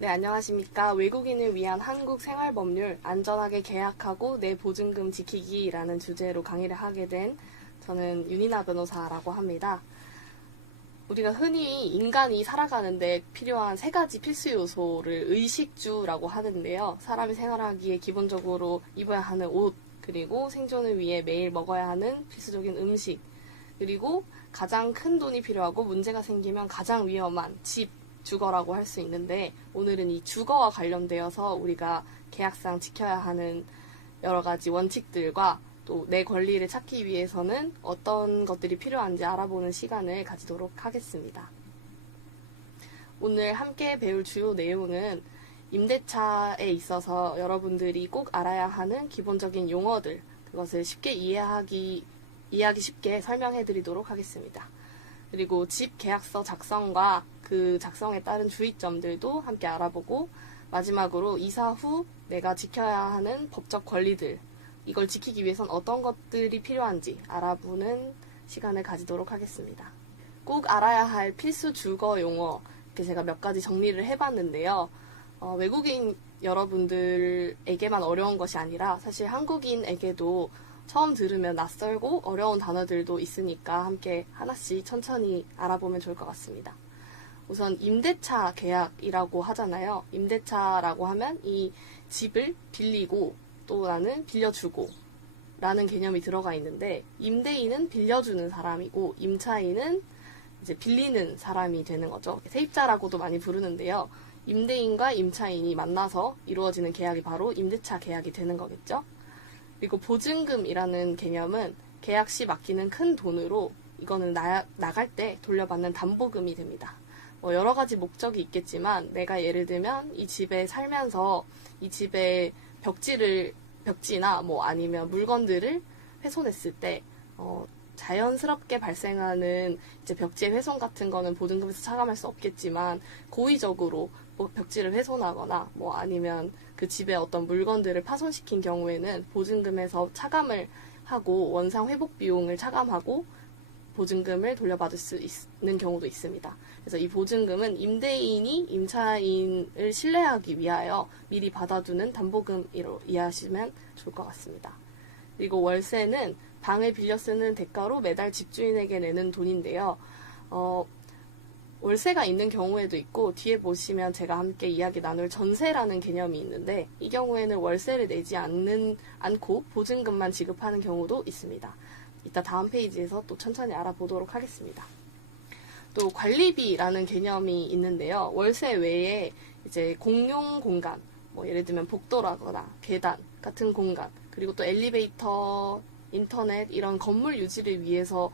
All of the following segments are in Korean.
네, 안녕하십니까. 외국인을 위한 한국 생활법률 안전하게 계약하고 내 보증금 지키기라는 주제로 강의를 하게 된 저는 윤이나 변호사라고 합니다. 우리가 흔히 인간이 살아가는데 필요한 세 가지 필수 요소를 의식주라고 하는데요. 사람이 생활하기에 기본적으로 입어야 하는 옷, 그리고 생존을 위해 매일 먹어야 하는 필수적인 음식, 그리고 가장 큰 돈이 필요하고 문제가 생기면 가장 위험한 집, 주거라고 할 수 있는데, 오늘은 이 주거와 관련되어서 우리가 계약상 지켜야 하는 여러 가지 원칙들과 또 내 권리를 찾기 위해서는 어떤 것들이 필요한지 알아보는 시간을 가지도록 하겠습니다. 오늘 함께 배울 주요 내용은 임대차에 있어서 여러분들이 꼭 알아야 하는 기본적인 용어들, 그것을 쉽게 이해하기 쉽게 설명해 드리도록 하겠습니다. 그리고 집 계약서 작성과 그 작성에 따른 주의점들도 함께 알아보고, 마지막으로 이사 후 내가 지켜야 하는 법적 권리들, 이걸 지키기 위해선 어떤 것들이 필요한지 알아보는 시간을 가지도록 하겠습니다. 꼭 알아야 할 필수 주거 용어, 이렇게 제가 몇 가지 정리를 해봤는데요. 외국인 여러분들에게만 어려운 것이 아니라 사실 한국인에게도 처음 들으면 낯설고 어려운 단어들도 있으니까 함께 하나씩 천천히 알아보면 좋을 것 같습니다. 우선 임대차 계약이라고 하잖아요. 임대차라고 하면 이 집을 빌리고 또 나는 빌려주고 라는 개념이 들어가 있는데, 임대인은 빌려주는 사람이고 임차인은 이제 빌리는 사람이 되는 거죠. 세입자라고도 많이 부르는데요. 임대인과 임차인이 만나서 이루어지는 계약이 바로 임대차 계약이 되는 거겠죠. 그리고 보증금이라는 개념은 계약 시 맡기는 큰 돈으로, 이거는 나갈 때 돌려받는 담보금이 됩니다. 여러 가지 목적이 있겠지만, 내가 예를 들면 이 집에 살면서 이 집의 벽지나 아니면 물건들을 훼손했을 때 자연스럽게 발생하는 이제 벽지의 훼손 같은 거는 보증금에서 차감할 수 없겠지만, 고의적으로 벽지를 훼손하거나 아니면 그 집에 어떤 물건들을 파손시킨 경우에는 보증금에서 차감을 하고 원상 회복 비용을 차감하고 보증금을 돌려받을 수 있는 경우도 있습니다. 그래서 이 보증금은 임대인이 임차인을 신뢰하기 위하여 미리 받아두는 담보금으로 이해하시면 좋을 것 같습니다. 그리고 월세는 방을 빌려 쓰는 대가로 매달 집주인에게 내는 돈인데요. 월세가 있는 경우에도 있고, 뒤에 보시면 제가 함께 이야기 나눌 전세라는 개념이 있는데, 이 경우에는 월세를 내지 않고 보증금만 지급하는 경우도 있습니다. 이따 다음 페이지에서 또 천천히 알아보도록 하겠습니다. 또 관리비라는 개념이 있는데요. 월세 외에 이제 공용 공간, 예를 들면 복도라거나 계단 같은 공간, 그리고 또 엘리베이터, 인터넷 이런 건물 유지를 위해서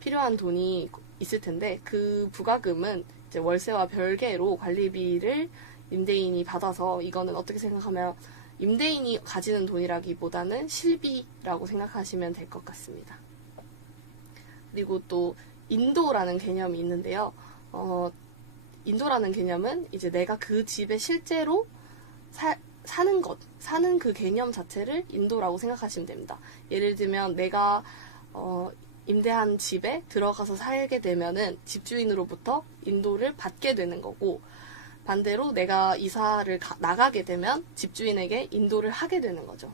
필요한 돈이 있을 텐데, 그 부가금은 이제 월세와 별개로 관리비를 임대인이 받아서, 이거는 어떻게 생각하면 임대인이 가지는 돈이라기보다는 실비라고 생각하시면 될 것 같습니다. 그리고 또 인도라는 개념이 있는데요. 인도라는 개념은 이제 내가 그 집에 실제로 사는 그 개념 자체를 인도라고 생각하시면 됩니다. 예를 들면 내가 임대한 집에 들어가서 살게 되면은 집주인으로부터 인도를 받게 되는 거고, 반대로 내가 이사를 나가게 되면 집주인에게 인도를 하게 되는 거죠.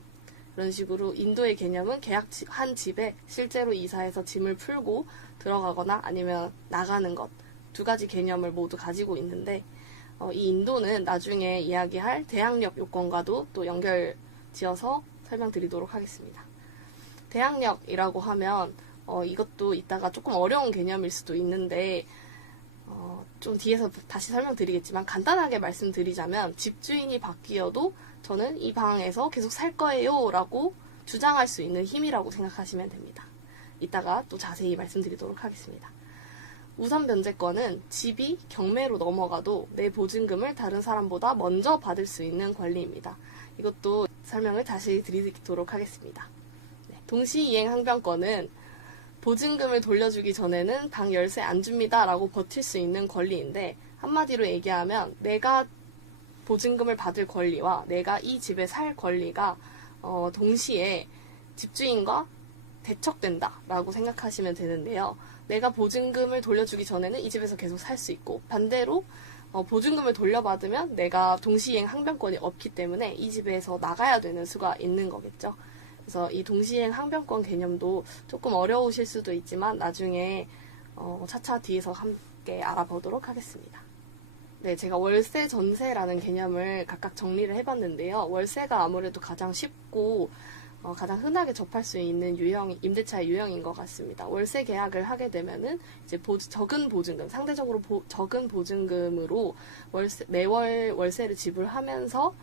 그런 식으로 인도의 개념은 계약한 집에 실제로 이사해서 짐을 풀고 들어가거나 아니면 나가는 것, 두 가지 개념을 모두 가지고 있는데, 이 인도는 나중에 이야기할 대항력 요건과도 또 연결지어서 설명드리도록 하겠습니다. 대항력이라고 하면 이것도 이따가 조금 어려운 개념일 수도 있는데, 좀 뒤에서 다시 설명드리겠지만 간단하게 말씀드리자면, 집주인이 바뀌어도 저는 이 방에서 계속 살 거예요 라고 주장할 수 있는 힘이라고 생각하시면 됩니다. 이따가 또 자세히 말씀드리도록 하겠습니다. 우선 변제권은 집이 경매로 넘어가도 내 보증금을 다른 사람보다 먼저 받을 수 있는 권리입니다. 이것도 설명을 다시 드리도록 하겠습니다. 동시이행 항변권은 보증금을 돌려주기 전에는 방 열쇠 안 줍니다 라고 버틸 수 있는 권리인데, 한마디로 얘기하면 내가 보증금을 받을 권리와 내가 이 집에 살 권리가 동시에 집주인과 대척된다 라고 생각하시면 되는데요. 내가 보증금을 돌려주기 전에는 이 집에서 계속 살 수 있고, 반대로 보증금을 돌려받으면 내가 동시이행 항변권이 없기 때문에 이 집에서 나가야 되는 수가 있는 거겠죠. 그래서 이 동시이행 항변권 개념도 조금 어려우실 수도 있지만 나중에 차차 뒤에서 함께 알아보도록 하겠습니다. 네, 제가 월세, 전세라는 개념을 각각 정리를 해봤는데요. 월세가 아무래도 가장 쉽고 가장 흔하게 접할 수 있는 임대차의 유형인 것 같습니다. 월세 계약을 하게 되면은 이제 적은 보증금, 상대적으로 적은 보증금으로 매월 월세를 지불하면서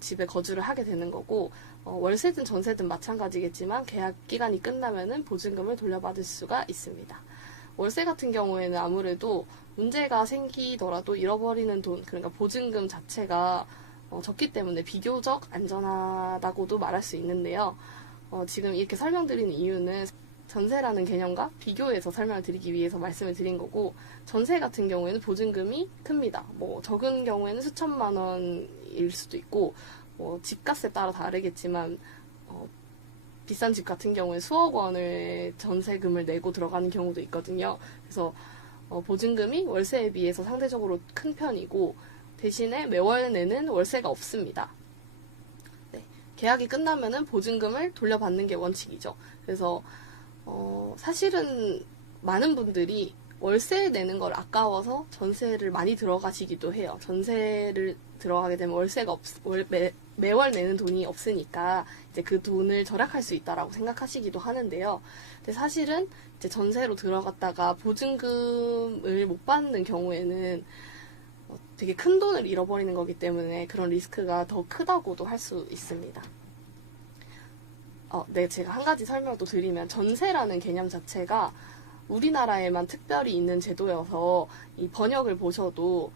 집에 거주를 하게 되는 거고, 월세든 전세든 마찬가지겠지만 계약 기간이 끝나면은 보증금을 돌려받을 수가 있습니다. 월세 같은 경우에는 아무래도 문제가 생기더라도 잃어버리는 돈, 그러니까 보증금 자체가 적기 때문에 비교적 안전하다고도 말할 수 있는데요. 지금 이렇게 설명드리는 이유는 전세라는 개념과 비교해서 설명을 드리기 위해서 말씀을 드린 거고, 전세 같은 경우에는 보증금이 큽니다. 적은 경우에는 수천만 원일 수도 있고, 집값에 따라 다르겠지만, 비싼 집 같은 경우에 수억 원을 전세금을 내고 들어가는 경우도 있거든요. 그래서 보증금이 월세에 비해서 상대적으로 큰 편이고, 대신에 매월 내는 월세가 없습니다. 네, 계약이 끝나면은 보증금을 돌려받는 게 원칙이죠. 그래서 사실은 많은 분들이 월세 내는 걸 아까워서 전세를 많이 들어가시기도 해요. 전세를 들어가게 되면 월세가 매월 내는 돈이 없으니까 이제 그 돈을 절약할 수 있다라고 생각하시기도 하는데요. 근데 사실은 이제 전세로 들어갔다가 보증금을 못 받는 경우에는 되게 큰 돈을 잃어버리는 거기 때문에 그런 리스크가 더 크다고도 할 수 있습니다. 네, 제가 한 가지 설명을 또 드리면, 전세라는 개념 자체가 우리나라에만 특별히 있는 제도여서 이 번역을 보셔도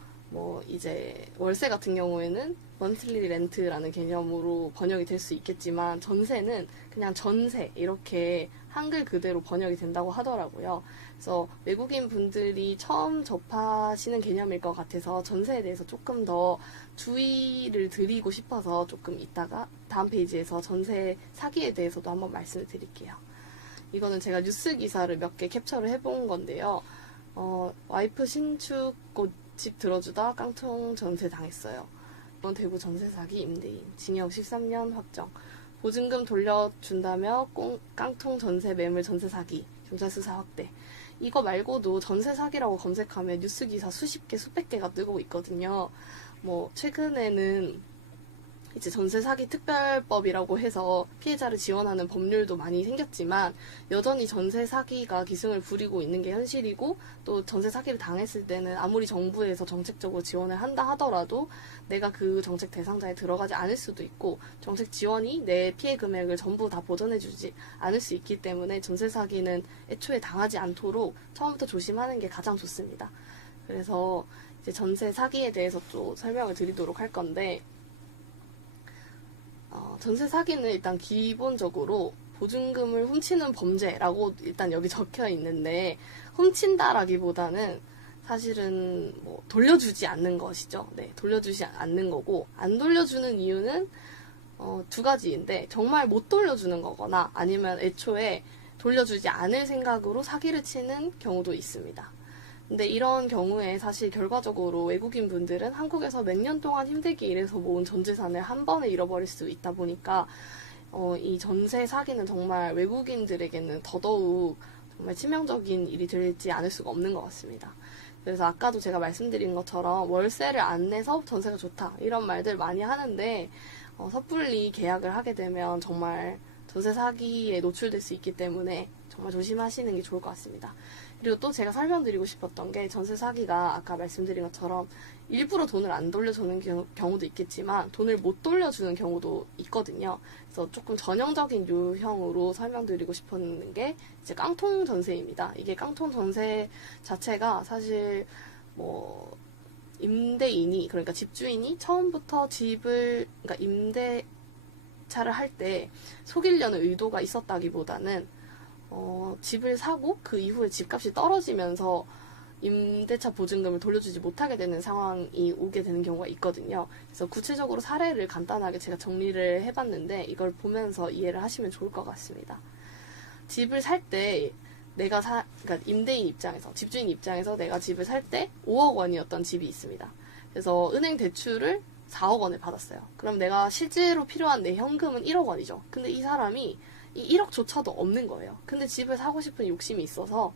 이제 월세 같은 경우에는 monthly rent라는 개념으로 번역이 될 수 있겠지만, 전세는 그냥 전세 이렇게 한글 그대로 번역이 된다고 하더라고요. 그래서 외국인 분들이 처음 접하시는 개념일 것 같아서 전세에 대해서 조금 더 주의를 드리고 싶어서 조금 이따가 다음 페이지에서 전세 사기에 대해서도 한번 말씀을 드릴게요. 이거는 제가 뉴스 기사를 몇 개 캡처를 해본 건데요. 와이프 신축 집 들어주다 깡통 전세 당했어요. 대구 전세 사기 임대인 징역 13년 확정. 보증금 돌려준다며 깡통 전세 매물 전세 사기. 경찰 수사 확대. 이거 말고도 전세 사기라고 검색하면 뉴스 기사 수십 개, 수백 개가 뜨고 있거든요. 최근에는 이제 전세 사기 특별법이라고 해서 피해자를 지원하는 법률도 많이 생겼지만, 여전히 전세 사기가 기승을 부리고 있는 게 현실이고, 또 전세 사기를 당했을 때는 아무리 정부에서 정책적으로 지원을 한다 하더라도 내가 그 정책 대상자에 들어가지 않을 수도 있고, 정책 지원이 내 피해 금액을 전부 다 보전해주지 않을 수 있기 때문에 전세 사기는 애초에 당하지 않도록 처음부터 조심하는 게 가장 좋습니다. 그래서 이제 전세 사기에 대해서 또 설명을 드리도록 할 건데, 전세 사기는 일단 기본적으로 보증금을 훔치는 범죄라고 일단 여기 적혀 있는데, 훔친다라기보다는 사실은 돌려주지 않는 것이죠. 네, 돌려주지 않는 거고, 안 돌려주는 이유는 두 가지인데, 정말 못 돌려주는 거거나 아니면 애초에 돌려주지 않을 생각으로 사기를 치는 경우도 있습니다. 근데 이런 경우에 사실 결과적으로 외국인 분들은 한국에서 몇 년 동안 힘들게 일해서 모은 전 재산을 한 번에 잃어버릴 수 있다 보니까 이 전세 사기는 정말 외국인들에게는 더더욱 정말 치명적인 일이 되지 않을 수가 없는 것 같습니다. 그래서 아까도 제가 말씀드린 것처럼 월세를 안 내서 전세가 좋다 이런 말들 많이 하는데, 섣불리 계약을 하게 되면 정말 전세 사기에 노출될 수 있기 때문에 정말 조심하시는 게 좋을 것 같습니다. 그리고 또 제가 설명드리고 싶었던 게, 전세 사기가 아까 말씀드린 것처럼 일부러 돈을 안 돌려주는 경우도 있겠지만 돈을 못 돌려주는 경우도 있거든요. 그래서 조금 전형적인 유형으로 설명드리고 싶은 게 이제 깡통 전세입니다. 이게 깡통 전세 자체가 사실 임대인이, 그러니까 집주인이 처음부터 그러니까 임대차를 할 때 속이려는 의도가 있었다기보다는 집을 사고 그 이후에 집값이 떨어지면서 임대차 보증금을 돌려주지 못하게 되는 상황이 오게 되는 경우가 있거든요. 그래서 구체적으로 사례를 간단하게 제가 정리를 해봤는데, 이걸 보면서 이해를 하시면 좋을 것 같습니다. 집을 살 때 그러니까 임대인 입장에서, 집주인 입장에서 내가 집을 살 때 5억 원이었던 집이 있습니다. 그래서 은행 대출을 4억 원을 받았어요. 그럼 내가 실제로 필요한 내 현금은 1억 원이죠. 근데 이 사람이 이 1억조차도 없는 거예요. 근데 집을 사고 싶은 욕심이 있어서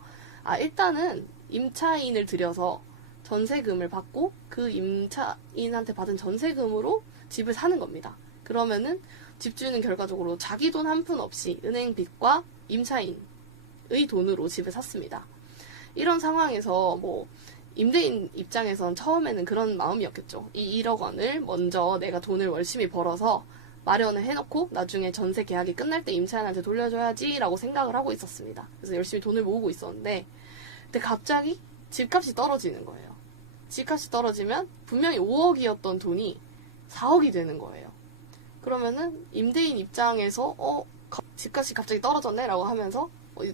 일단은 임차인을 들여서 전세금을 받고 그 임차인한테 받은 전세금으로 집을 사는 겁니다. 그러면은 집주인은 결과적으로 자기 돈 한 푼 없이 은행 빚과 임차인의 돈으로 집을 샀습니다. 이런 상황에서 뭐 임대인 입장에선 처음에는 그런 마음이었겠죠. 이 1억 원을 먼저 내가 돈을 열심히 벌어서 마련을 해놓고 나중에 전세 계약이 끝날 때 임차인한테 돌려줘야지 라고 생각을 하고 있었습니다. 그래서 열심히 돈을 모으고 있었는데 근데 갑자기 집값이 떨어지는 거예요. 집값이 떨어지면 분명히 5억이었던 돈이 4억이 되는 거예요. 그러면은 임대인 입장에서 집값이 갑자기 떨어졌네 라고 하면서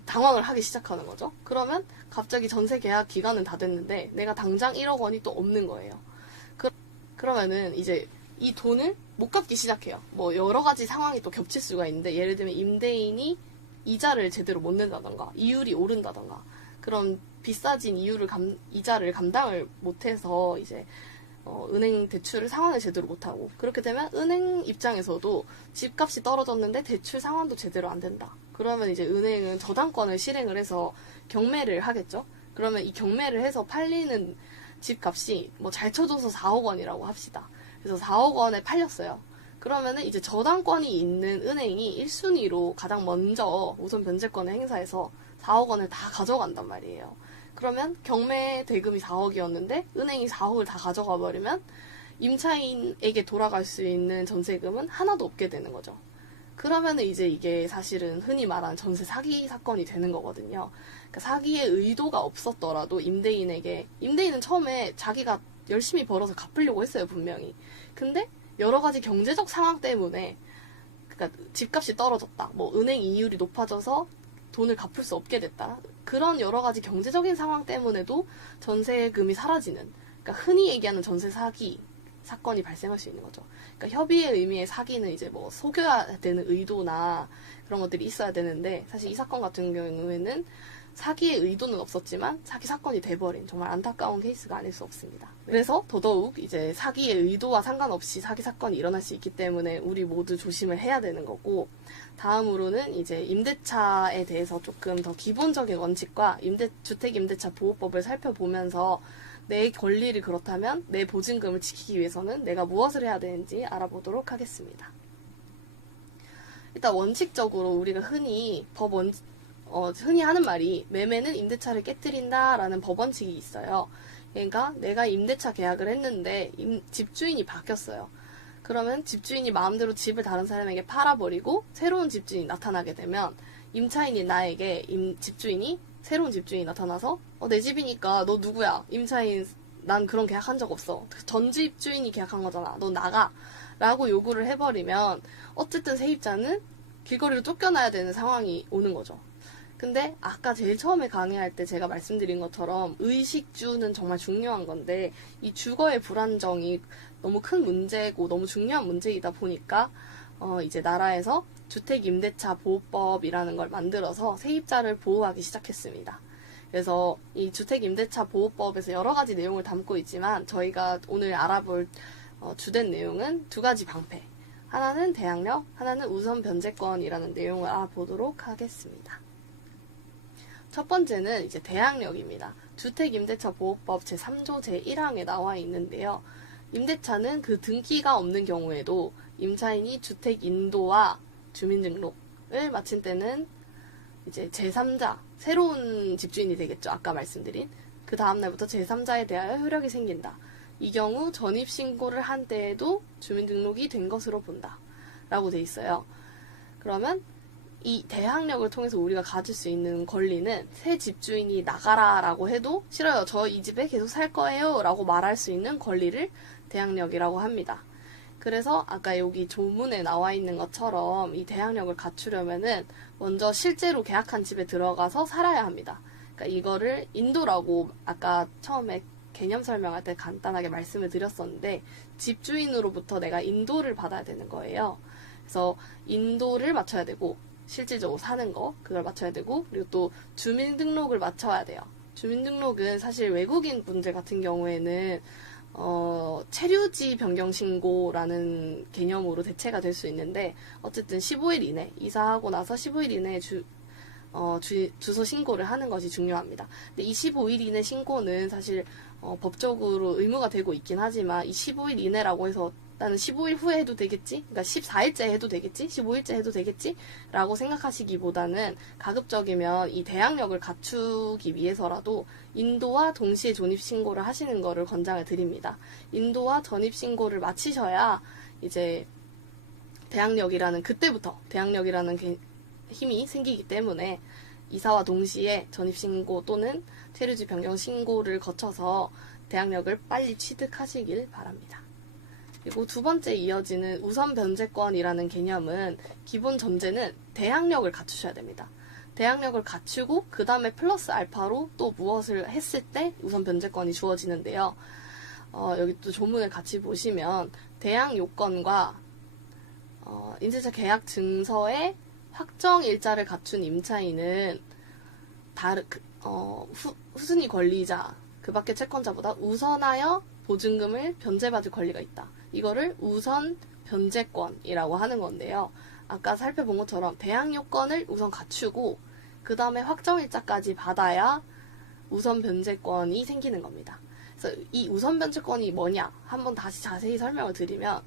당황을 하기 시작하는 거죠. 그러면 갑자기 전세 계약 기간은 다 됐는데 내가 당장 1억 원이 또 없는 거예요. 그러면은 이제 이 돈을 못 갚기 시작해요. 뭐 여러 가지 상황이 또 겹칠 수가 있는데 예를 들면 임대인이 이자를 제대로 못 낸다던가 이율이 오른다던가 그런 비싸진 이자를 감당을 못해서 이제 은행 대출을 상환을 제대로 못하고 그렇게 되면 은행 입장에서도 집값이 떨어졌는데 대출 상환도 제대로 안 된다. 그러면 이제 은행은 저당권을 실행을 해서 경매를 하겠죠. 그러면 이 경매를 해서 팔리는 집값이 뭐 잘 쳐줘서 4억 원이라고 합시다. 그래서 4억 원에 팔렸어요. 그러면은 이제 저당권이 있는 은행이 1순위로 가장 먼저 우선 변제권을 행사해서 4억 원을 다 가져간단 말이에요. 그러면 경매 대금이 4억이었는데 은행이 4억을 다 가져가 버리면 임차인에게 돌아갈 수 있는 전세금은 하나도 없게 되는 거죠. 그러면 이제 이게 사실은 흔히 말하는 전세 사기 사건이 되는 거거든요. 그러니까 사기의 의도가 없었더라도 임대인은 처음에 자기가 열심히 벌어서 갚으려고 했어요, 분명히. 근데 여러 가지 경제적 상황 때문에 그러니까 집값이 떨어졌다. 뭐 은행 이율이 높아져서 돈을 갚을 수 없게 됐다. 그런 여러 가지 경제적인 상황 때문에도 전세금이 사라지는, 그러니까 흔히 얘기하는 전세 사기 사건이 발생할 수 있는 거죠. 그러니까 협의의 의미의 사기는 이제 뭐 속여야 되는 의도나 그런 것들이 있어야 되는데 사실 이 사건 같은 경우에는 사기의 의도는 없었지만 사기 사건이 돼버린 정말 안타까운 케이스가 아닐 수 없습니다. 그래서 더더욱 이제 사기의 의도와 상관없이 사기 사건이 일어날 수 있기 때문에 우리 모두 조심을 해야 되는 거고, 다음으로는 이제 임대차에 대해서 조금 더 기본적인 원칙과 주택임대차 보호법을 살펴보면서 내 권리를 그렇다면 내 보증금을 지키기 위해서는 내가 무엇을 해야 되는지 알아보도록 하겠습니다. 일단 원칙적으로 우리가 흔히 흔히 하는 말이 매매는 임대차를 깨뜨린다라는 법원칙이 있어요. 그러니까 내가 임대차 계약을 했는데 집주인이 바뀌었어요. 그러면 집주인이 마음대로 집을 다른 사람에게 팔아버리고 새로운 집주인이 나타나게 되면 임차인이 나에게 집주인이 새로운 집주인이 나타나서 내 집이니까 너 누구야? 임차인 난 그런 계약한 적 없어. 전 집주인이 계약한 거잖아. 너 나가. 라고 요구를 해버리면 어쨌든 세입자는 길거리로 쫓겨나야 되는 상황이 오는 거죠. 근데 아까 제일 처음에 강의할 때 제가 말씀드린 것처럼 의식주는 정말 중요한 건데 이 주거의 불안정이 너무 큰 문제고 너무 중요한 문제이다 보니까 이제 나라에서 주택임대차 보호법이라는 걸 만들어서 세입자를 보호하기 시작했습니다. 그래서 이 주택임대차 보호법에서 여러 가지 내용을 담고 있지만 저희가 오늘 알아볼 주된 내용은 두 가지 방패. 하나는 대항력, 하나는 우선 변제권이라는 내용을 알아보도록 하겠습니다. 첫 번째는 이제 대항력입니다. 주택임대차보호법 제3조 제1항에 나와 있는데요. 임대차는 그 등기가 없는 경우에도 임차인이 주택 인도와 주민등록을 마친 때는 이제 제3자, 새로운 집주인이 되겠죠. 아까 말씀드린. 그 다음날부터 제3자에 대하여 효력이 생긴다. 이 경우 전입신고를 한 때에도 주민등록이 된 것으로 본다. 라고 돼 있어요. 그러면 이 대항력을 통해서 우리가 가질 수 있는 권리는 새 집주인이 나가라 라고 해도 싫어요. 저 이 집에 계속 살 거예요. 라고 말할 수 있는 권리를 대항력이라고 합니다. 그래서 아까 여기 조문에 나와 있는 것처럼 이 대항력을 갖추려면은 먼저 실제로 계약한 집에 들어가서 살아야 합니다. 그러니까 이거를 인도라고 아까 처음에 개념 설명할 때 간단하게 말씀을 드렸었는데 집주인으로부터 내가 인도를 받아야 되는 거예요. 그래서 인도를 맞춰야 되고 실질적으로 사는 거 그걸 맞춰야 되고, 그리고 또 주민등록을 맞춰야 돼요. 주민등록은 사실 외국인 분들 같은 경우에는 체류지 변경 신고라는 개념으로 대체가 될 수 있는데, 어쨌든 15일 이내, 이사하고 나서 15일 이내에 주소 신고를 하는 것이 중요합니다. 근데 이 15일 이내 신고는 사실 법적으로 의무가 되고 있긴 하지만, 이 15일 이내라고 해서 나는 15일 후에 해도 되겠지? 그러니까 14일째 해도 되겠지? 15일째 해도 되겠지? 라고 생각하시기보다는 가급적이면 이 대항력을 갖추기 위해서라도 인도와 동시에 존입신고를 하시는 거를 권장을 드립니다. 인도와 전입신고를 마치셔야 이제 그때부터 대항력이라는 힘이 생기기 때문에 이사와 동시에 전입신고 또는 체류지 변경 신고를 거쳐서 대항력을 빨리 취득하시길 바랍니다. 그리고 두 번째 이어지는 우선 변제권이라는 개념은 기본 전제는 대항력을 갖추셔야 됩니다. 대항력을 갖추고 그 다음에 플러스 알파로 또 무엇을 했을 때 우선 변제권이 주어지는데요. 여기 또 조문을 같이 보시면 대항 요건과 임대차 계약 증서의 확정 일자를 갖춘 임차인은 후순위 권리자 그 밖의 채권자보다 우선하여 보증금을 변제받을 권리가 있다. 이거를 우선 변제권이라고 하는 건데요. 아까 살펴본 것처럼 대항 요건을 우선 갖추고 그 다음에 확정일자까지 받아야 우선 변제권이 생기는 겁니다. 그래서 이 우선 변제권이 뭐냐? 한번 다시 자세히 설명을 드리면,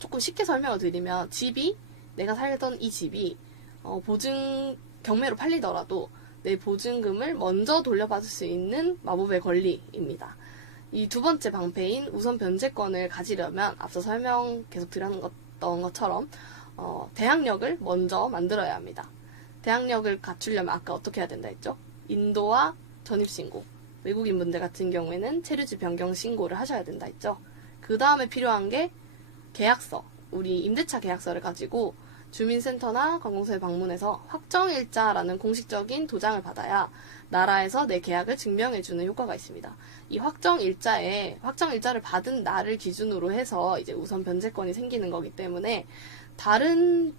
조금 쉽게 설명을 드리면, 내가 살던 이 집이 경매로 팔리더라도 내 보증금을 먼저 돌려받을 수 있는 마법의 권리입니다. 이 두 번째 방패인 우선 변제권을 가지려면 앞서 계속 드렸던 것처럼 대항력을 먼저 만들어야 합니다. 대항력을 갖추려면 아까 어떻게 해야 된다 했죠? 인도와 전입신고, 외국인 분들 같은 경우에는 체류지 변경 신고를 하셔야 된다 했죠? 그 다음에 필요한 게 계약서, 우리 임대차 계약서를 가지고 주민센터나 관공서에 방문해서 확정일자라는 공식적인 도장을 받아야 나라에서 내 계약을 증명해주는 효과가 있습니다. 이 확정일자를 받은 날을 기준으로 해서 이제 우선 변제권이 생기는 거기 때문에 다른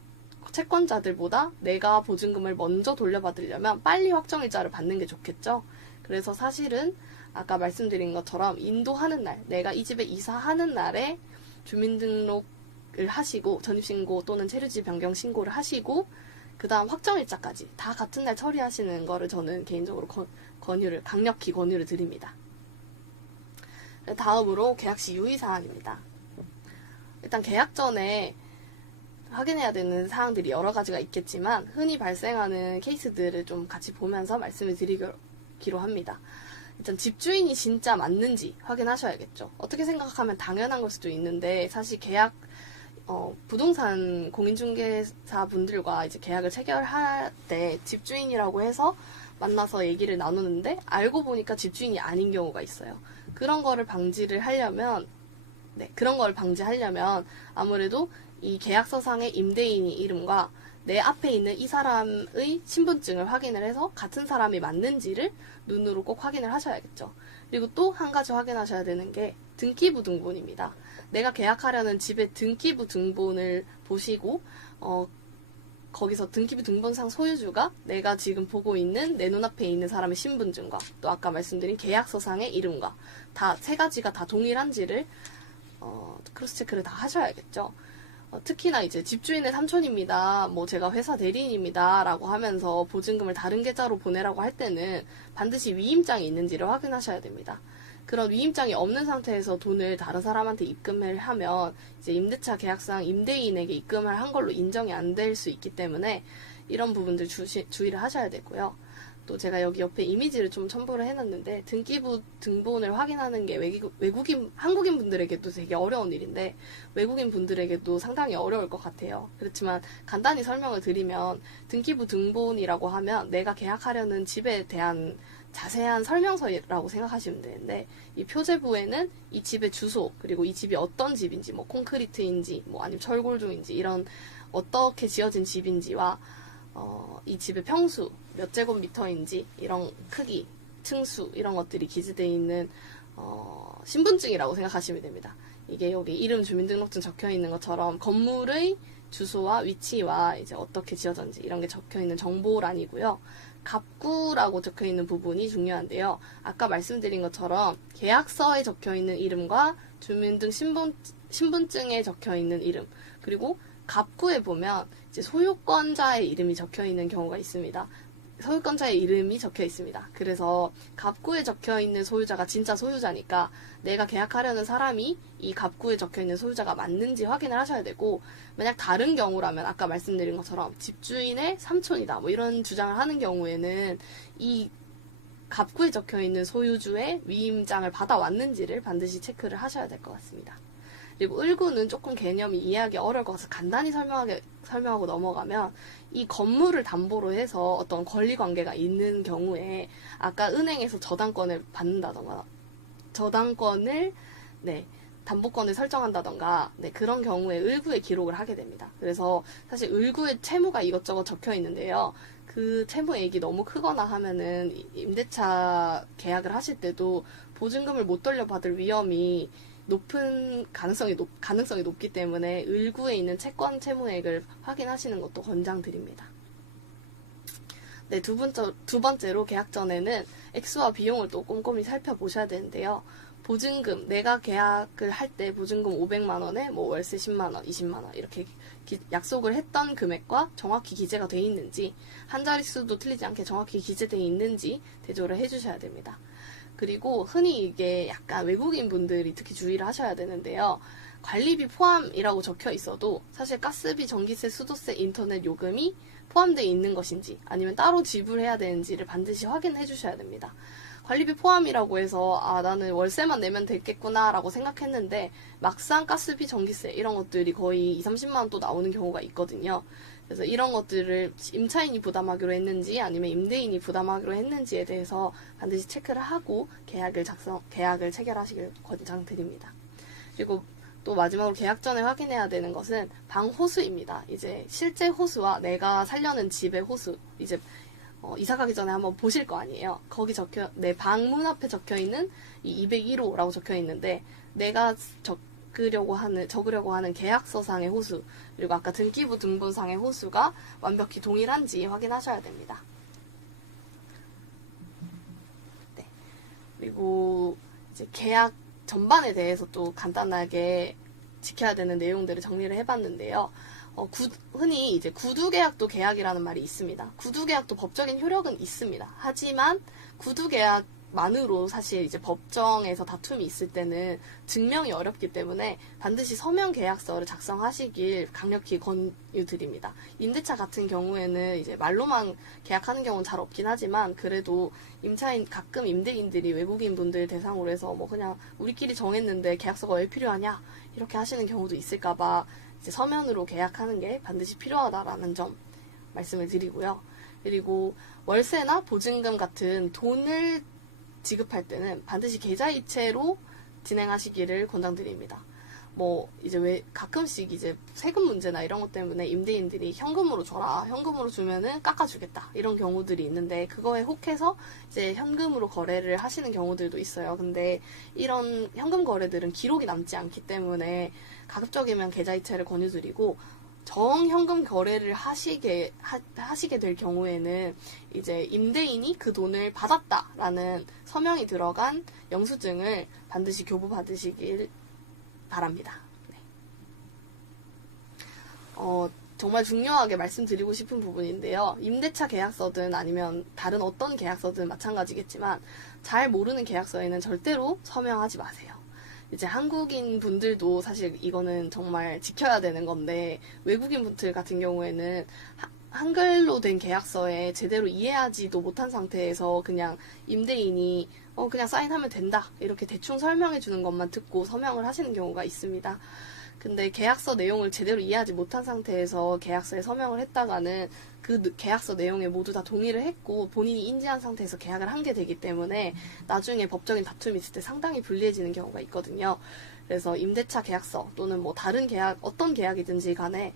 채권자들보다 내가 보증금을 먼저 돌려받으려면 빨리 확정일자를 받는 게 좋겠죠. 그래서 사실은 아까 말씀드린 것처럼 인도하는 날, 내가 이 집에 이사하는 날에 주민등록을 하시고 전입신고 또는 체류지 변경 신고를 하시고 그 다음 확정일자까지 다 같은 날 처리하시는 거를 저는 개인적으로 강력히 권유를 드립니다. 다음으로 계약시 유의사항입니다. 일단 계약 전에 확인해야 되는 사항들이 여러 가지가 있겠지만 흔히 발생하는 케이스들을 좀 같이 보면서 말씀을 드리기로 합니다. 일단 집주인이 진짜 맞는지 확인하셔야겠죠. 어떻게 생각하면 당연한 걸 수도 있는데 사실 부동산 공인중개사 분들과 이제 계약을 체결할 때 집주인이라고 해서 만나서 얘기를 나누는데 알고 보니까 집주인이 아닌 경우가 있어요. 그런 거를 방지하려면 아무래도 이 계약서상의 임대인의 이름과 내 앞에 있는 이 사람의 신분증을 확인을 해서 같은 사람이 맞는지를 눈으로 꼭 확인을 하셔야겠죠. 그리고 또 한 가지 확인하셔야 되는 게 등기부 등본입니다. 내가 계약하려는 집의 등기부 등본을 보시고 거기서 등기부 등본상 소유주가 내가 지금 보고 있는 내 눈앞에 있는 사람의 신분증과 또 아까 말씀드린 계약서상의 이름과 다 세 가지가 다 동일한지를 크로스 체크를 다 하셔야겠죠. 특히나 이제 집주인의 삼촌입니다. 제가 회사 대리인입니다. 라고 하면서 보증금을 다른 계좌로 보내라고 할 때는 반드시 위임장이 있는지를 확인하셔야 됩니다. 그런 위임장이 없는 상태에서 돈을 다른 사람한테 입금을 하면 이제 임대차 계약상 임대인에게 입금을 한 걸로 인정이 안 될 수 있기 때문에 이런 부분들 주의를 하셔야 되고요. 또 제가 여기 옆에 이미지를 좀 첨부를 해놨는데 등기부 등본을 확인하는 게 한국인 분들에게도 되게 어려운 일인데 외국인 분들에게도 상당히 어려울 것 같아요. 그렇지만 간단히 설명을 드리면 등기부 등본이라고 하면 내가 계약하려는 집에 대한 자세한 설명서라고 생각하시면 되는데 이 표제부에는 이 집의 주소 그리고 이 집이 어떤 집인지 콘크리트인지 아니면 철골조인지 이런 어떻게 지어진 집인지와 이 집의 평수 몇 제곱미터인지 이런 크기, 층수 이런 것들이 기재되어 있는 신분증이라고 생각하시면 됩니다. 이게 여기 이름 주민등록증 적혀 있는 것처럼 건물의 주소와 위치와 이제 어떻게 지어졌는지 이런 게 적혀 있는 정보란이고요. 갑구라고 적혀 있는 부분이 중요한데요. 아까 말씀드린 것처럼 계약서에 적혀 있는 이름과 주민등 신분증에 적혀 있는 이름, 그리고 갑구에 보면 이제 소유권자의 이름이 적혀 있는 경우가 있습니다. 소유권자의 이름이 적혀 있습니다. 그래서 갑구에 적혀 있는 소유자가 진짜 소유자니까 내가 계약하려는 사람이 이 갑구에 적혀 있는 소유자가 맞는지 확인을 하셔야 되고, 만약 다른 경우라면 아까 말씀드린 것처럼 집주인의 삼촌이다 뭐 이런 주장을 하는 경우에는 이 갑구에 적혀 있는 소유주의 위임장을 받아왔는지를 반드시 체크를 하셔야 될 것 같습니다. 그리고 을구는 조금 개념이 이해하기 어려울 것 같아서 간단히 설명하고 넘어가면, 이 건물을 담보로 해서 어떤 권리관계가 있는 경우에 아까 은행에서 저당권을 받는다던가 저당권을 담보권을 설정한다던가 그런 경우에 을구에 기록을 하게 됩니다. 그래서 사실 을구에 채무가 이것저것 적혀 있는데요. 그 채무액이 너무 크거나 하면은 임대차 계약을 하실 때도 보증금을 못 돌려받을 위험이 높은 가능성이 높기 때문에 을구에 있는 채권 채무액을 확인하시는 것도 권장드립니다. 네, 두 번째로 계약 전에는 액수와 비용을 또 꼼꼼히 살펴보셔야 되는데요. 보증금, 내가 계약을 할 때 보증금 500만 원에 뭐 월세 10만 원, 20만 원 이렇게 약속을 했던 금액과 정확히 기재가 돼 있는지, 한 자릿수도 틀리지 않게 정확히 기재되어 있는지 대조를 해주셔야 됩니다. 그리고 흔히 이게 약간 외국인 분들이 특히 주의를 하셔야 되는데요. 관리비 포함이라고 적혀 있어도 사실 가스비, 전기세, 수도세, 인터넷 요금이 포함되어 있는 것인지 아니면 따로 지불해야 되는지를 반드시 확인해 주셔야 됩니다. 관리비 포함이라고 해서 나는 월세만 내면 되겠구나 라고 생각했는데 막상 가스비, 전기세 이런 것들이 거의 20-30만 원 또 나오는 경우가 있거든요. 그래서 이런 것들을 임차인이 부담하기로 했는지 아니면 임대인이 부담하기로 했는지에 대해서 반드시 체크를 하고 계약을 체결하시길 권장드립니다. 그리고 또 마지막으로 계약 전에 확인해야 되는 것은 방 호수입니다. 이제 실제 호수와 내가 살려는 집의 호수, 이제 이사 가기 전에 한번 보실 거 아니에요. 거기 내 방 문 앞에 적혀 있는 이 201호라고 적혀 있는데 내가 적으려고 하는 계약서상의 호수, 그리고 아까 등기부 등본상의 호수가 완벽히 동일한지 확인하셔야 됩니다. 네. 그리고 이제 계약 전반에 대해서 또 간단하게 지켜야 되는 내용들을 정리를 해봤는데요. 흔히 이제 구두계약도 계약이라는 말이 있습니다. 구두계약도 법적인 효력은 있습니다. 하지만 구두계약만으로 사실 이제 법정에서 다툼이 있을 때는 증명이 어렵기 때문에 반드시 서명 계약서를 작성하시길 강력히 권유드립니다. 임대차 같은 경우에는 이제 말로만 계약하는 경우는 잘 없긴 하지만 그래도 가끔 임대인들이 외국인 분들 대상으로 해서 뭐 그냥 우리끼리 정했는데 계약서가 왜 필요하냐 이렇게 하시는 경우도 있을까봐 이제 서면으로 계약하는 게 반드시 필요하다라는 점 말씀을 드리고요. 그리고 월세나 보증금 같은 돈을 지급할 때는 반드시 계좌이체로 진행하시기를 권장드립니다. 뭐 이제 가끔씩 이제 세금 문제나 이런 것 때문에 임대인들이 현금으로 줘라, 현금으로 주면은 깎아주겠다 이런 경우들이 있는데 그거에 혹해서 이제 현금으로 거래를 하시는 경우들도 있어요. 근데 이런 현금 거래들은 기록이 남지 않기 때문에 가급적이면 계좌이체를 권유드리고, 정현금 거래를 하시게 될 경우에는 이제 임대인이 그 돈을 받았다라는 서명이 들어간 영수증을 반드시 교부받으시길 바랍니다. 네. 정말 중요하게 말씀드리고 싶은 부분인데요. 임대차 계약서든 아니면 다른 어떤 계약서든 마찬가지겠지만 잘 모르는 계약서에는 절대로 서명하지 마세요. 이제 한국인 분들도 사실 이거는 정말 지켜야 되는 건데 외국인 분들 같은 경우에는 한글로 된 계약서에 제대로 이해하지도 못한 상태에서 그냥 임대인이 그냥 사인하면 된다 이렇게 대충 설명해 주는 것만 듣고 서명을 하시는 경우가 있습니다. 근데 계약서 내용을 제대로 이해하지 못한 상태에서 계약서에 서명을 했다가는 그 계약서 내용에 모두 다 동의를 했고 본인이 인지한 상태에서 계약을 한 게 되기 때문에 나중에 법적인 다툼이 있을 때 상당히 불리해지는 경우가 있거든요. 그래서 임대차 계약서 또는 뭐 다른 계약, 어떤 계약이든지 간에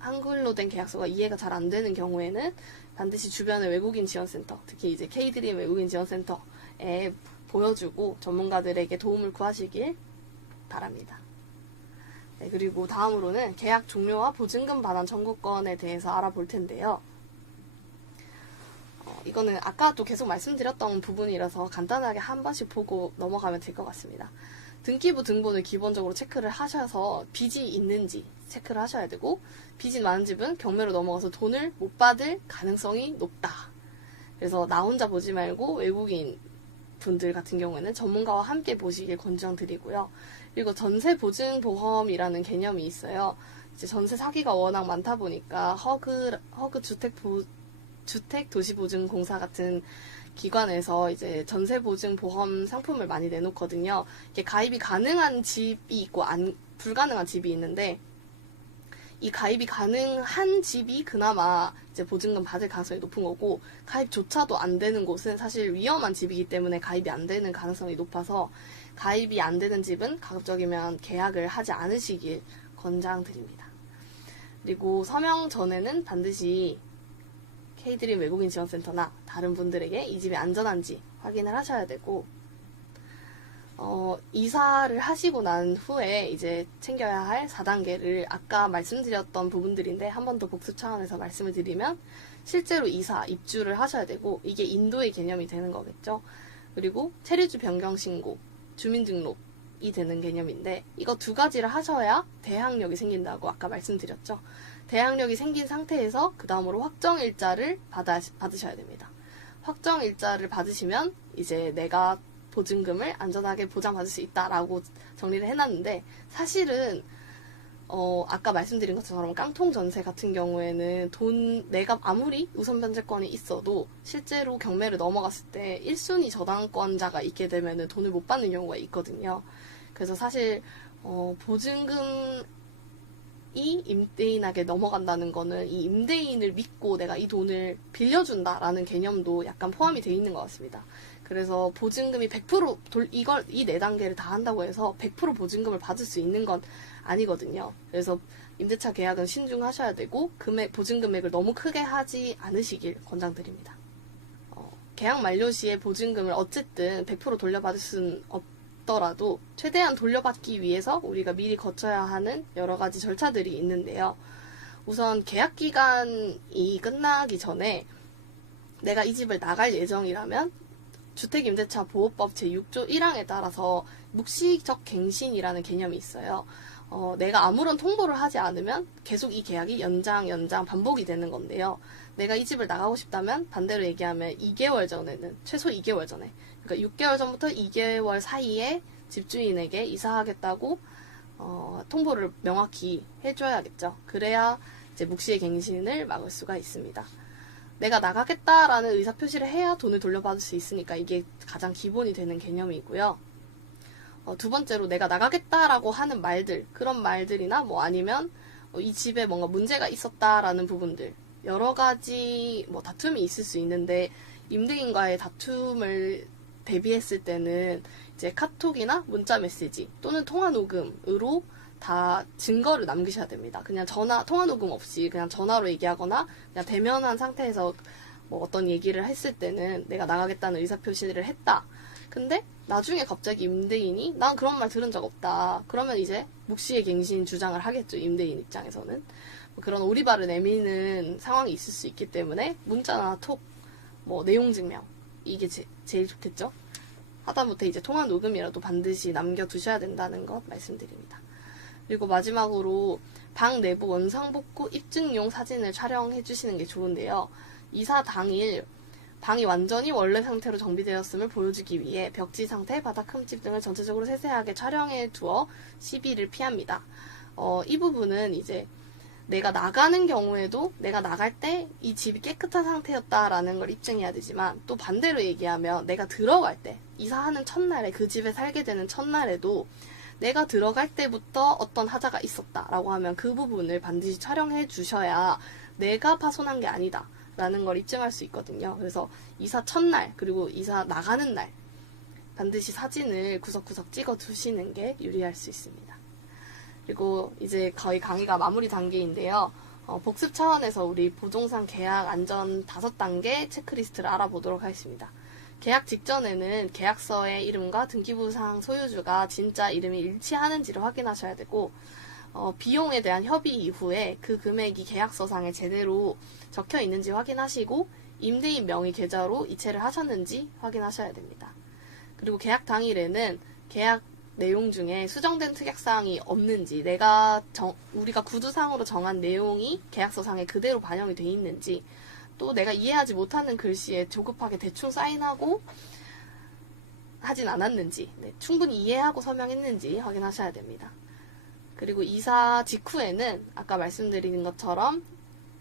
한글로 된 계약서가 이해가 잘 안 되는 경우에는 반드시 주변의 외국인 지원센터, 특히 이제 K드림 외국인 지원센터에 보여주고 전문가들에게 도움을 구하시길 바랍니다. 네, 그리고 다음으로는 계약 종료와 보증금 반환 청구권에 대해서 알아볼 텐데요. 이거는 아까도 계속 말씀드렸던 부분이라서 간단하게 한 번씩 보고 넘어가면 될 것 같습니다. 등기부 등본을 기본적으로 체크를 하셔서 빚이 있는지 체크를 하셔야 되고, 빚이 많은 집은 경매로 넘어가서 돈을 못 받을 가능성이 높다. 그래서 나 혼자 보지 말고 외국인 분들 같은 경우에는 전문가와 함께 보시길 권장드리고요. 그리고 전세보증보험이라는 개념이 있어요. 이제 전세 사기가 워낙 많다 보니까 허그 주택도시보증공사 같은 기관에서 이제 전세보증보험 상품을 많이 내놓거든요. 이게 가입이 가능한 집이 있고 불가능한 집이 있는데, 이 가입이 가능한 집이 그나마 이제 보증금 받을 가능성이 높은 거고, 가입조차도 안 되는 곳은 사실 위험한 집이기 때문에 가입이 안 되는 가능성이 높아서, 가입이 안 되는 집은 가급적이면 계약을 하지 않으시길 권장드립니다. 그리고 서명 전에는 반드시 K드림 외국인 지원센터나 다른 분들에게 이 집이 안전한지 확인을 하셔야 되고, 이사를 하시고 난 후에 이제 챙겨야 할 4단계를 아까 말씀드렸던 부분들인데 한 번 더 복습 차원에서 말씀을 드리면, 실제로 입주를 하셔야 되고, 이게 인도의 개념이 되는 거겠죠. 그리고 체류주 변경 신고, 주민등록이 되는 개념인데, 이거 두 가지를 하셔야 대항력이 생긴다고 아까 말씀드렸죠. 대항력이 생긴 상태에서 그 다음으로 확정일자를 받으셔야 됩니다. 확정일자를 받으시면 이제 내가 보증금을 안전하게 보장받을 수 있다라고 정리를 해놨는데, 사실은 아까 말씀드린 것처럼 깡통 전세 같은 경우에는 내가 아무리 우선 변제권이 있어도 실제로 경매를 넘어갔을 때 1순위 저당권자가 있게 되면 돈을 못 받는 경우가 있거든요. 그래서 사실 보증금이 임대인에게 넘어간다는 거는 이 임대인을 믿고 내가 이 돈을 빌려준다라는 개념도 약간 포함이 되어 있는 것 같습니다. 그래서 보증금이 100% 이 4단계를 다 한다고 해서 100% 보증금을 받을 수 있는 건 아니거든요. 그래서 임대차 계약은 신중하셔야 되고, 보증 금액을 너무 크게 하지 않으시길 권장드립니다. 계약 만료 시에 보증금을 어쨌든 100% 돌려받을 수는 없더라도 최대한 돌려받기 위해서 우리가 미리 거쳐야 하는 여러 가지 절차들이 있는데요. 우선 계약 기간이 끝나기 전에 내가 이 집을 나갈 예정이라면 주택임대차 보호법 제6조 1항에 따라서 묵시적 갱신이라는 개념이 있어요. 내가 아무런 통보를 하지 않으면 계속 이 계약이 연장 반복이 되는 건데요. 내가 이 집을 나가고 싶다면 반대로 얘기하면 2개월 전에는, 최소 2개월 전에, 그러니까 6개월 전부터 2개월 사이에 집주인에게 이사하겠다고 통보를 명확히 해줘야겠죠. 그래야 이제 묵시의 갱신을 막을 수가 있습니다. 내가 나가겠다라는 의사표시를 해야 돈을 돌려받을 수 있으니까 이게 가장 기본이 되는 개념이고요. 두 번째로 내가 나가겠다라고 하는 말들, 그런 말들이나 뭐 아니면 이 집에 뭔가 문제가 있었다라는 부분들, 여러 가지 다툼이 있을 수 있는데, 임대인과의 다툼을 대비했을 때는 이제 카톡이나 문자 메시지 또는 통화 녹음으로 다 증거를 남기셔야 됩니다. 그냥 통화 녹음 없이 그냥 전화로 얘기하거나 그냥 대면한 상태에서 어떤 얘기를 했을 때는 내가 나가겠다는 의사표시를 했다. 근데 나중에 갑자기 임대인이 난 그런 말 들은 적 없다. 그러면 이제 묵시의 갱신 주장을 하겠죠. 임대인 입장에서는. 그런 오리발을 내미는 상황이 있을 수 있기 때문에 문자나 톡, 내용 증명, 이게 제일 좋겠죠. 하다못해 이제 통화 녹음이라도 반드시 남겨두셔야 된다는 것 말씀드립니다. 그리고 마지막으로 방 내부 원상복구 입증용 사진을 촬영해 주시는 게 좋은데요. 이사 당일 방이 완전히 원래 상태로 정비되었음을 보여주기 위해 벽지 상태, 바닥 흠집 등을 전체적으로 세세하게 촬영해 두어 시비를 피합니다. 이 부분은 이제 내가 나가는 경우에도 내가 나갈 때 이 집이 깨끗한 상태였다라는 걸 입증해야 되지만, 또 반대로 얘기하면 내가 들어갈 때, 이사하는 첫날에, 그 집에 살게 되는 첫날에도 내가 들어갈 때부터 어떤 하자가 있었다라고 하면 그 부분을 반드시 촬영해 주셔야 내가 파손한 게 아니다 라는 걸 입증할 수 있거든요. 그래서 이사 첫날 그리고 이사 나가는 날 반드시 사진을 구석구석 찍어 두시는 게 유리할 수 있습니다. 그리고 이제 거의 강의가 마무리 단계인데요. 복습 차원에서 우리 부동산 계약 안전 5단계 체크리스트를 알아보도록 하겠습니다. 계약 직전에는 계약서의 이름과 등기부상 소유주가 진짜 이름이 일치하는지를 확인하셔야 되고, 비용에 대한 협의 이후에 그 금액이 계약서상에 제대로 적혀 있는지 확인하시고 임대인 명의 계좌로 이체를 하셨는지 확인하셔야 됩니다. 그리고 계약 당일에는 계약 내용 중에 수정된 특약사항이 없는지, 우리가 구두상으로 정한 내용이 계약서상에 그대로 반영이 돼 있는지, 또 내가 이해하지 못하는 글씨에 조급하게 대충 사인하고 하진 않았는지, 충분히 이해하고 서명했는지 확인하셔야 됩니다. 그리고 이사 직후에는 아까 말씀드린 것처럼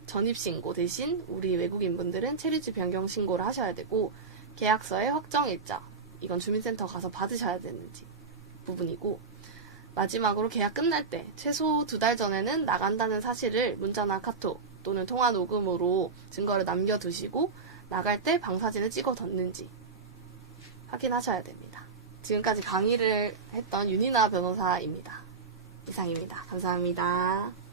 전입신고 대신 우리 외국인분들은 체류지 변경 신고를 하셔야 되고, 계약서의 확정일자, 이건 주민센터 가서 받으셔야 되는지 부분이고, 마지막으로 계약 끝날 때 최소 2달 전에는 나간다는 사실을 문자나 카톡 또는 통화 녹음으로 증거를 남겨두시고 나갈 때 방사진을 찍어뒀는지 확인하셔야 됩니다. 지금까지 강의를 했던 윤이나 변호사입니다. 이상입니다. 감사합니다.